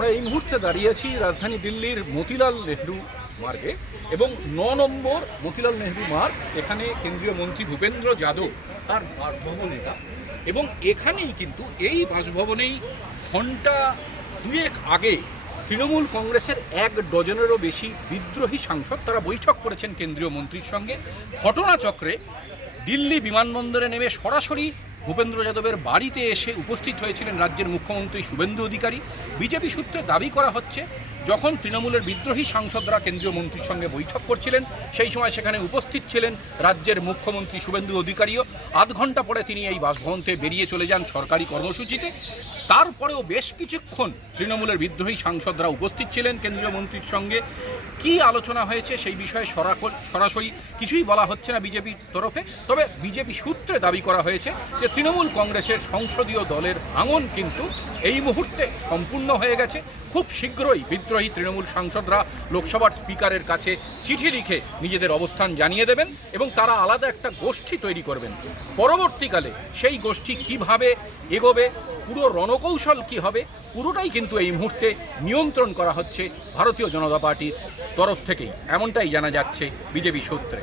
আমরা এই মুহূর্তে দাঁড়িয়ে আছি রাজধানী দিল্লির মতিলাল নেহরু মার্গে এবং ৯ নম্বর মতিলাল নেহরু মার্গ। এখানে কেন্দ্রীয় মন্ত্রী ভূপেন্দ্র যাদব তার বাসভবন এটা, এবং এখানেই কিন্তু এই বাসভবনেই ঘণ্টা দুয়েক আগে তৃণমূল কংগ্রেসের ১ ডজনেরও বেশি বিদ্রোহী সাংসদ তারা বৈঠক করেছেন কেন্দ্রীয় মন্ত্রীর সঙ্গে। ঘটনাচক্রে দিল্লি বিমানবন্দরে নেমে সরাসরি ভূপেন্দ্র যাদবের বাড়িতে এসে উপস্থিত হয়েছিলেন রাজ্যের মুখ্যমন্ত্রী শুভেন্দু অধিকারী। বিজেপি সূত্রে দাবি করা হচ্ছে, যখন তৃণমূলের বিদ্রোহী সাংসদরা কেন্দ্রীয় মন্ত্রীর সঙ্গে বৈঠক করছিলেন সেই সময় সেখানে উপস্থিত ছিলেন রাজ্যের মুখ্যমন্ত্রী শুভেন্দু অধিকারীও। আধ ঘন্টা পরে তিনি এই বাসভবন থেকে বেরিয়ে চলে যান সরকারি কর্মসূচিতে। তারপরেও বেশ কিছুক্ষণ তৃণমূলের বিদ্রোহী সাংসদরা উপস্থিত ছিলেন কেন্দ্রীয় মন্ত্রীর সঙ্গে। কি আলোচনা হয়েছে সেই বিষয়ে সরাসরি কিছুই বলা হচ্ছে না বিজেপির তরফে। তবে বিজেপি সূত্রে দাবি করা হয়েছে যে তৃণমূল কংগ্রেসের সংসদীয় দলের ভাঙন কিন্তু এই মুহূর্তে সম্পূর্ণ হয়ে গেছে। খুব শীঘ্রই বিদ্রোহী তৃণমূল সাংসদরা লোকসভার স্পিকারের কাছে চিঠি লিখে নিজেদের অবস্থান জানিয়ে দেবেন এবং তারা আলাদা একটা গোষ্ঠী তৈরি করবেন। পরবর্তীকালে সেই গোষ্ঠী কিভাবে এগোবে, পুরো রণকৌশল কি হবে, পুরোটাই কিন্তু এই মুহূর্তে নিয়ন্ত্রণ করা হচ্ছে ভারতীয় জনতা পার্টির তরফ থেকেই, এমনটাই জানা যাচ্ছে বিজেপি সূত্রে।